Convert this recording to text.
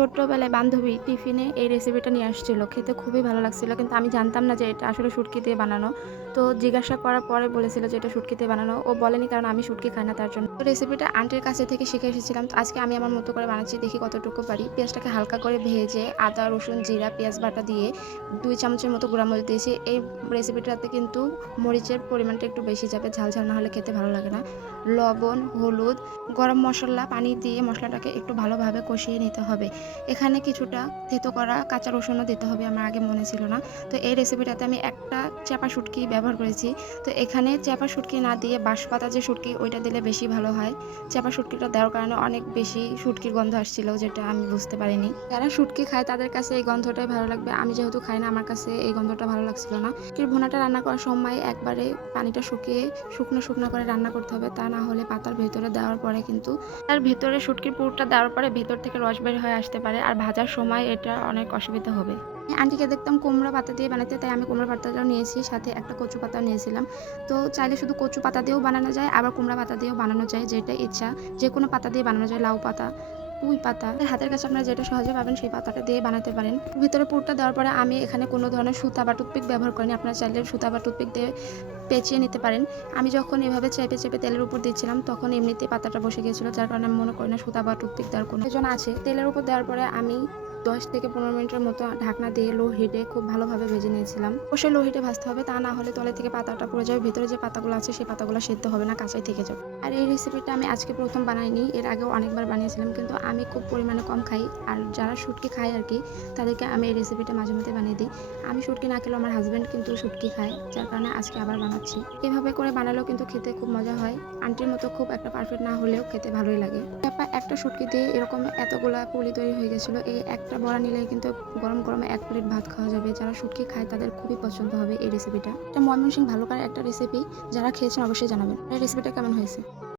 ছোট্টবেলায় বান্ধবী টিফিনে এই রেসিপিটা নিয়ে আসছিল। খেতে খুবই ভালো লাগছিল। কিন্তু আমি জানতাম না যে এটা আসলে শুটকি দিয়ে বানানো। তো জিজ্ঞাসা করার পরে বলেছিল যে এটা শুটকি দিয়ে বানানো। ও বলেনি কারণ আমি শুটকি খাই না তার জন্য। তো রেসিপিটা আন্টির কাছে থেকে শিখে এসেছিলাম। তো আজকে আমি আমার মতো করে বানাচ্ছি, দেখি কতটুকু পারি। পেঁয়াজটাকে হালকা করে ভেজে আদা, রসুন, জিরা, পেঁয়াজ বাটা দিয়ে ২ চামচের মতো গুঁড়া মরিচ দিয়েছি। এই রেসিপিটাতে কিন্তু মরিচের পরিমাণটা একটু বেশি যাবে। ঝাল, ঝাল না হলে খেতে ভালো লাগে না। লবণ, হলুদ, গরম মসলা, পানি দিয়ে মসলাটাকে একটু ভালোভাবে কষিয়ে নিতে হবে। এখানে কিছুটা থেতো করা কাঁচা রসুনও দিতে হবে, আমার আগে মনে ছিল না। তো এই রেসিপিটাতে আমি একটা চ্যাপা শুটকি ব্যবহার করেছি। তো এখানে চ্যাপা শুটকি না দিয়ে বাঁশপাতা যে শুটকি ওইটা দিলে বেশি ভালো হয়। চ্যাপা শুটকিটা দেওয়ার কারণে অনেক বেশি শুটকির গন্ধ আসছিল, যেটা আমি বুঝতে পারিনি। যারা শুটকি খায় তাদের কাছে এই গন্ধটাই ভালো লাগবে। আমি যেহেতু খাই না, আমার কাছে এই গন্ধটা ভালো লাগছিল না। শুটকির ভুনাটা রান্না করার সময় একবারে পানিটা শুকিয়ে শুকনো শুকনো করে রান্না করতে হবে, তা না হলে পাতার ভেতরে দেওয়ার পরে কিন্তু তার ভেতরে শুটকির পুরটা দেওয়ার পরে ভেতর থেকে রস বের হয়ে আসতে পারে, আর ভাজার সময় এটা অনেক অসুবিধা হবে। আন্টিকে দেখতাম কুমড়া পাতা দিয়ে বানাতে, তাই আমি কুমড়া পাতাটাও নিয়েছি, সাথে একটা কচু পাতাও নিয়েছিলাম। তো চাইলে শুধু কচু পাতা দিয়েও বানানো যায়, আবার কুমড়া পাতা দিয়েও বানানো যায়, যেটা ইচ্ছা। যে কোনো পাতা দিয়ে বানানো যায়, লাউ পাতা, পুঁই পাতা, হাতের কাছে আপনারা যেটা সহজে পাবেন সেই পাতাটা দিয়ে বানাতে পারেন। ভিতরে পুরটা দেওয়ার পরে আমি এখানে কোনো ধরনের সুতা বা টুথপিক ব্যবহার করিনি। আপনারা চাইলে সুতা বা টুথপিক দিয়ে পেঁচিয়ে নিতে পারেন। আমি যখন এভাবে চেপে চেপে তেলের উপর দিচ্ছিলাম তখন এমনিতেই পাতাটা বসে গিয়েছিল, যার কারণে আমি মনে করি না সুতা বা টুথপিক দেওয়ার কোনো প্রয়োজন আছে। তেলের উপর দেওয়ার পরে আমি 10 থেকে 15 মিনিটের মতো ঢাকনা দিয়ে লো হিটে খুব ভালোভাবে ভেজে নিয়েছিলাম। অবশ্যই লো হিটে ভাজতে হবে, তা না হলে তলে থেকে পাতাটা পুড়ে যাবে, ভেতরে যে পাতাগুলো আছে সেই পাতাগুলো সেদ্ধ হবে না, কাঁচাই থেকে যাবে। আর এই রেসিপিটা আমি আজকে প্রথম বানাইনি, এর আগেও অনেকবার বানিয়েছিলাম, কিন্তু আমি খুব পরিমাণে কম খাই। আর যারা শুটকি খায় আর কি, তাদেরকে আমি এই রেসিপিটা মাঝে মধ্যে বানিয়ে দিই। আমি শুটকি না খেলেও আমার হাজব্যান্ড কিন্তু শুটকি খায়, যার কারণে আজকে আবার বানাচ্ছি। এভাবে করে বানালেও কিন্তু খেতে খুব মজা হয়। আন্টির মতো খুব একটা পারফেক্ট না হলেও খেতে ভালোই লাগে। ব্যাপার একটা শুটকি দিয়ে এরকম এতগুলা পুলি তৈরি হয়ে গেছিলো। এই একটা বড়া নিলেই কিন্তু গরম গরমে 1 প্লেট ভাত খাওয়া যাবে। যারা শুটকি খায় তাদের খুবই পছন্দ হবে এই রেসিপিটা। এটা ময়মনসিংহ ভালুকার একটা রেসিপি। যারা খেয়েছেন অবশ্যই জানাবেন এই রেসিপিটা কেমন হয়েছে।